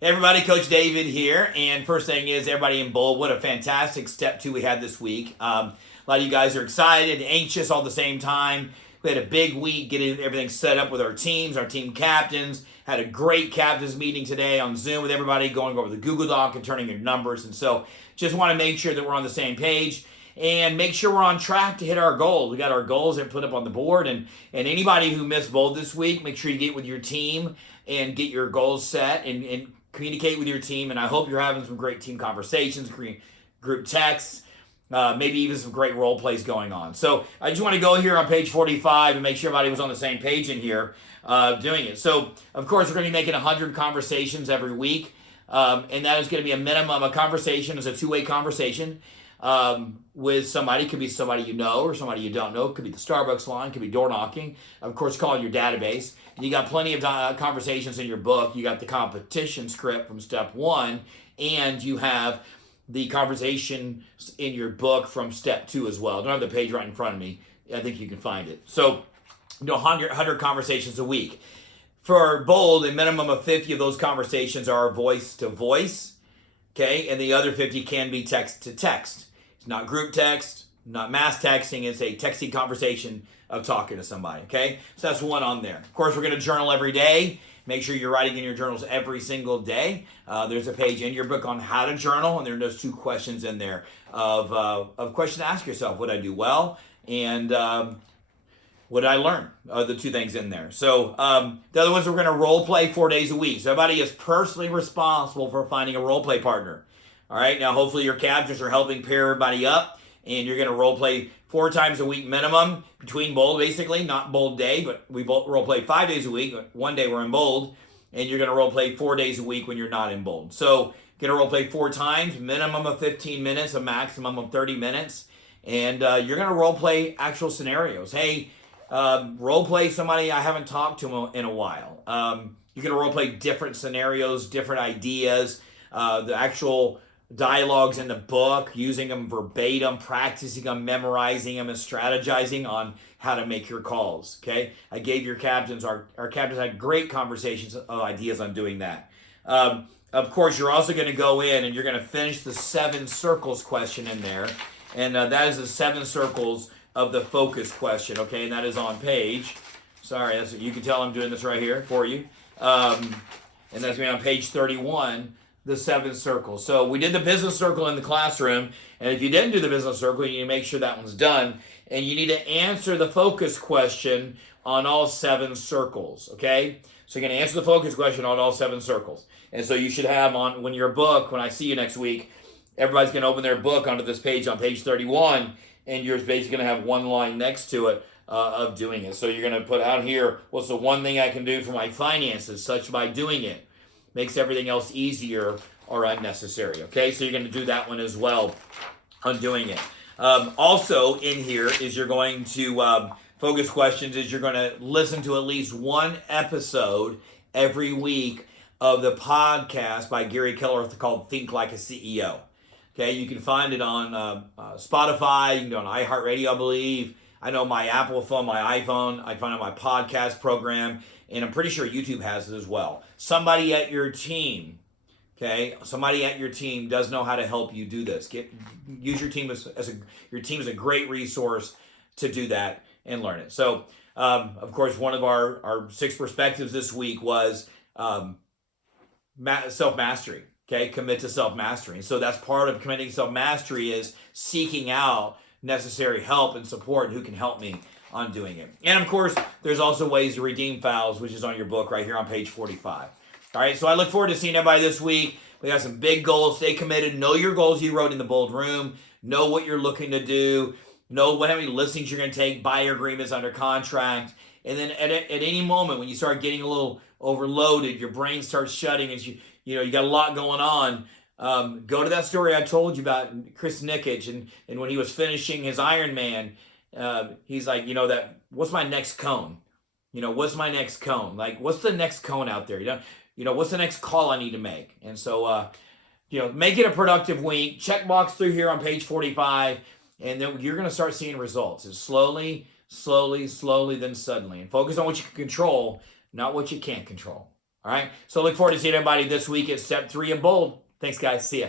Hey everybody, Coach David here. And first thing is, everybody in bold, what a fantastic step two we had this week. A lot of you guys are excited, anxious all at the same time. We had a big week getting everything set up with our teams, our team captains. Had a great captains meeting today on Zoom with everybody, going over the Google Doc and turning your numbers. And so just want to make sure that we're on the same page and make sure we're on track to hit our goals. We got our goals that put up on the board. And anybody who missed bold this week, make sure you get with your team and get your goals set and communicate with your team. And I hope you're having some great team conversations, group texts, maybe even some great role plays going on. So I just want to go here on page 45 and make sure everybody was on the same page in here doing it. So, of course, we're going to be making 100 conversations every week. And that is going to be a minimum. A conversation is a two-way conversation with somebody. It could be somebody you know or somebody you don't know. It could be the Starbucks line. It could be door knocking. Of course, calling your database. And you got plenty of conversations in your book. You got the competition script from step one, and you have the conversation in your book from step two as well. I don't have the page right in front of me. I think you can find it. So, 100 conversations a week. For bold, a minimum of 50 of those conversations are voice to voice, okay? And the other 50 can be text to text. It's not group text, not mass texting. It's a texting conversation of talking to somebody, okay? So that's one on there. Of course, we're going to journal every day. Make sure you're writing in your journals every single day. There's a page in your book on how to journal, and there's those two questions in there of question to ask yourself. Would I do well? And what did I learn? The two things in there. So the other ones, we're going to role play 4 days a week. So everybody is personally responsible for finding a role play partner. All right. Now, hopefully your captains are helping pair everybody up, and you're going to role play 4 times a week minimum between bold, basically, not bold day, but we role play 5 days a week. One day we're in bold, and you're going to role play 4 days a week when you're not in bold. So you're going to role play 4 times, minimum of 15 minutes, a maximum of 30 minutes, and you're going to role play actual scenarios. Hey, role play somebody I haven't talked to in a while. You're going to role play different scenarios, different ideas, the actual dialogues in the book, using them verbatim, practicing them, memorizing them, and strategizing on how to make your calls. Okay, I gave your captains, our captains had great conversations of ideas on doing that. Of course, you're also going to go in and you're going to finish the 7 circles question in there, and that is the 7 circles of the focus question. Okay, and that is on page. Sorry, you can tell I'm doing this right here for you, and that's going to be on page 31. The 7 circles. So we did the business circle in the classroom, and if you didn't do the business circle, you need to make sure that one's done, and you need to answer the focus question on all 7 circles, okay? So you're going to answer the focus question on all 7 circles. And so you should have on, when your book, when I see you next week, everybody's going to open their book onto this page on page 31, and you're basically going to have one line next to it of doing it. So you're going to put out here, what's the one thing I can do for my finances, such by doing it makes everything else easier or unnecessary. Okay, so you're going to do that one as well on doing it. Also in here is you're going to focus questions is you're going to listen to at least one episode every week of the podcast by Gary Keller called Think Like a CEO. Okay, you can find it on Spotify, you can do it on iHeartRadio, I believe. I know my Apple phone, my iPhone, I find it on my podcast program, and I'm pretty sure YouTube has it as well. Somebody at your team, okay? Somebody at your team does know how to help you do this. Use your team your team is a great resource to do that and learn it. So, of course, one of our 6 perspectives this week was self-mastery. Okay, commit to self-mastery. So that's part of committing to self-mastery is seeking out necessary help and support and who can help me on doing it. And of course, there's also ways to redeem files, which is on your book right here on page 45. All right, so I look forward to seeing everybody this week. We got some big goals. Stay committed. Know your goals you wrote in the bold room. Know what you're looking to do. Know how many listings you're going to take, buyer agreements under contract. And then at any moment when you start getting a little overloaded, your brain starts shutting as you got a lot going on. Go to that story I told you about Chris Nikic and when he was finishing his Ironman. He's like, what's my next cone? What's my next cone? Like, what's the next cone out there? What's the next call I need to make? And so, make it a productive week. Check box through here on page 45, and then you're going to start seeing results. It's slowly, then suddenly. And focus on what you can control, not what you can't control. All right. So look forward to seeing everybody this week at step 3 in Bold. Thanks, guys. See ya.